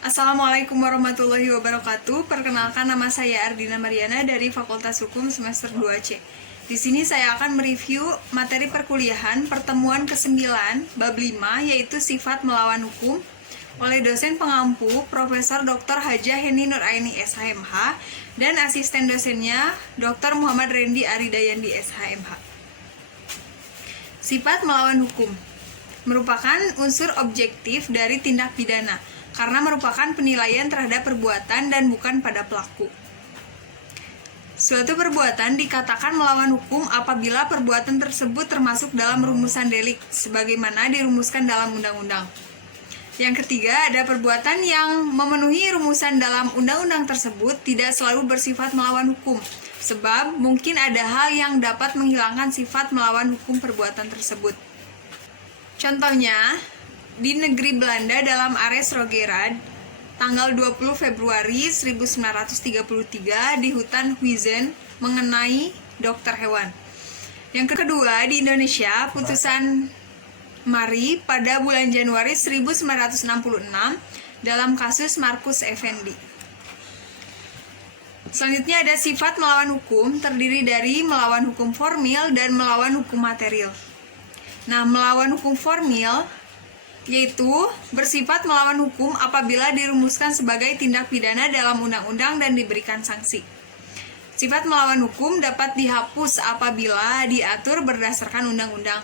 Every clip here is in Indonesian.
Assalamualaikum warahmatullahi wabarakatuh. Perkenalkan, nama saya Ardina Mariana dari Fakultas Hukum semester 2C. Di sini saya akan mereview materi perkuliahan pertemuan ke-9 bab 5, yaitu sifat melawan hukum, oleh dosen pengampu Profesor Dr. Hajah Heni Nuraini SHMH dan asisten dosennya Dr. Muhammad Rendi Aridayandi SHMH. Sifat melawan hukum merupakan unsur objektif dari tindak pidana karena merupakan penilaian terhadap perbuatan dan bukan pada pelaku. Suatu perbuatan dikatakan melawan hukum apabila perbuatan tersebut termasuk dalam rumusan delik sebagaimana dirumuskan dalam undang-undang. Yang ketiga, ada perbuatan yang memenuhi rumusan dalam undang-undang tersebut tidak selalu bersifat melawan hukum, sebab mungkin ada hal yang dapat menghilangkan sifat melawan hukum perbuatan tersebut. Contohnya, di negeri Belanda dalam Ares Rogerad, tanggal 20 Februari 1933 di hutan Huizen mengenai dokter hewan. Yang kedua, di Indonesia, putusan Mari pada bulan Januari 1966 dalam kasus Markus Effendi. Selanjutnya ada sifat melawan hukum, terdiri dari melawan hukum formil dan melawan hukum material. Nah, melawan hukum formil yaitu bersifat melawan hukum apabila dirumuskan sebagai tindak pidana dalam undang-undang dan diberikan sanksi. Sifat melawan hukum dapat dihapus apabila diatur berdasarkan undang-undang.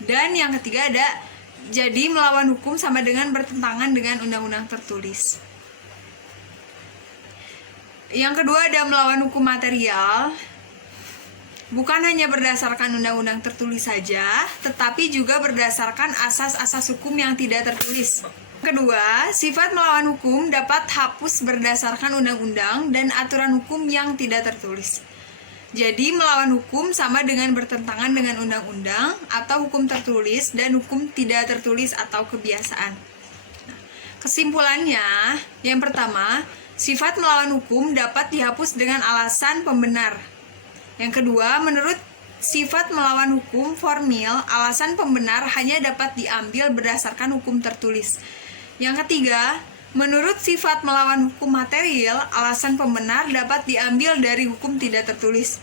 Dan yang ketiga ada jadi melawan hukum sama dengan bertentangan dengan undang-undang tertulis. Yang kedua ada melawan hukum material. Bukan hanya berdasarkan undang-undang tertulis saja, tetapi juga berdasarkan asas-asas hukum yang tidak tertulis. Kedua, sifat melawan hukum dapat hapus berdasarkan undang-undang dan aturan hukum yang tidak tertulis. Jadi, melawan hukum sama dengan bertentangan dengan undang-undang atau hukum tertulis dan hukum tidak tertulis atau kebiasaan. Kesimpulannya, yang pertama, sifat melawan hukum dapat dihapus dengan alasan pembenar. Yang kedua, menurut sifat melawan hukum formil, alasan pembenar hanya dapat diambil berdasarkan hukum tertulis. Yang ketiga, menurut sifat melawan hukum material, alasan pembenar dapat diambil dari hukum tidak tertulis.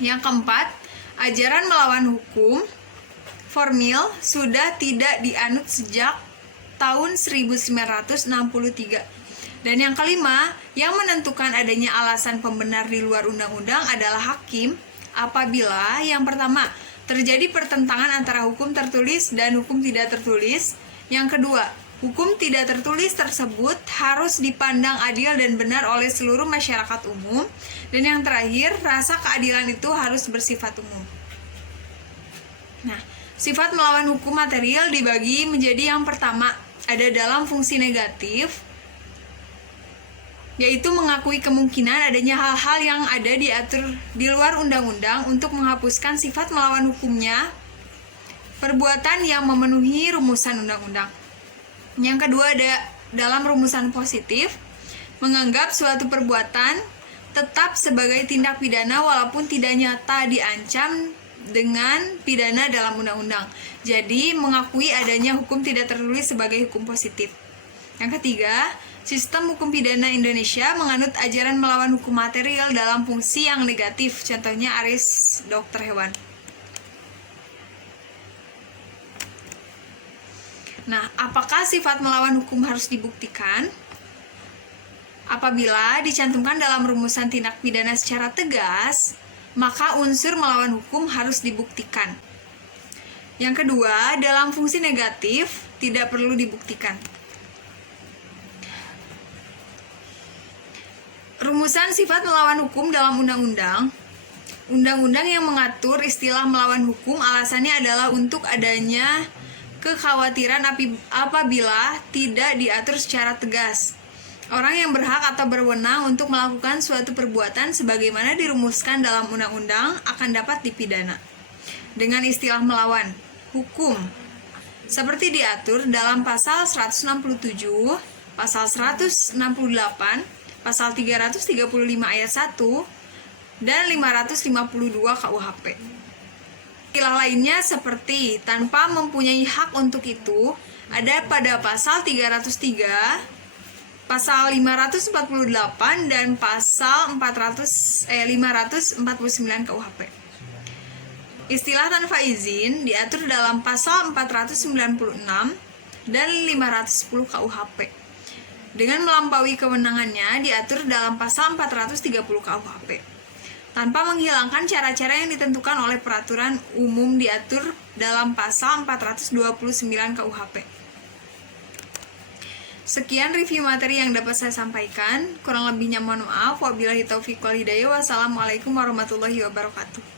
Yang keempat, ajaran melawan hukum formil sudah tidak dianut sejak tahun 1963. Dan yang kelima, yang menentukan adanya alasan pembenar di luar undang-undang adalah hakim apabila yang pertama, terjadi pertentangan antara hukum tertulis dan hukum tidak tertulis. Yang kedua, hukum tidak tertulis tersebut harus dipandang adil dan benar oleh seluruh masyarakat umum. Dan yang terakhir, rasa keadilan itu harus bersifat umum. Nah, sifat melawan hukum material dibagi menjadi yang pertama, ada dalam fungsi negatif, yaitu mengakui kemungkinan adanya hal-hal yang ada diatur di luar undang-undang untuk menghapuskan sifat melawan hukumnya perbuatan yang memenuhi rumusan undang-undang. Yang kedua ada dalam rumusan positif, menganggap suatu perbuatan tetap sebagai tindak pidana walaupun tidak nyata diancam dengan pidana dalam undang-undang. Jadi mengakui adanya hukum tidak tertulis sebagai hukum positif. Yang ketiga, sistem hukum pidana Indonesia menganut ajaran melawan hukum material dalam fungsi yang negatif, contohnya Ares dokter hewan. Nah, apakah sifat melawan hukum harus dibuktikan? Apabila dicantumkan dalam rumusan tindak pidana secara tegas, maka unsur melawan hukum harus dibuktikan. Yang kedua, dalam fungsi negatif tidak perlu dibuktikan. Rumusan sifat melawan hukum dalam undang-undang. Undang-undang yang mengatur istilah melawan hukum alasannya adalah untuk adanya kekhawatiran apabila tidak diatur secara tegas. Orang yang berhak atau berwenang untuk melakukan suatu perbuatan sebagaimana dirumuskan dalam undang-undang akan dapat dipidana dengan istilah melawan hukum seperti diatur dalam pasal 167, pasal 168, pasal 335 ayat 1 dan 552 KUHP. Istilah lainnya seperti tanpa mempunyai hak untuk itu ada pada pasal 303 pasal 548 dan pasal 549 KUHP. Istilah tanpa izin diatur dalam pasal 496 dan 510 KUHP. Dengan melampaui kewenangannya diatur dalam pasal 430 KUHP. Tanpa menghilangkan cara-cara yang ditentukan oleh peraturan umum diatur dalam pasal 429 KUHP. Sekian review materi yang dapat saya sampaikan. Kurang lebihnya mohon maaf. Wabillahi taufiq wal hidayah. Wassalamualaikum warahmatullahi wabarakatuh.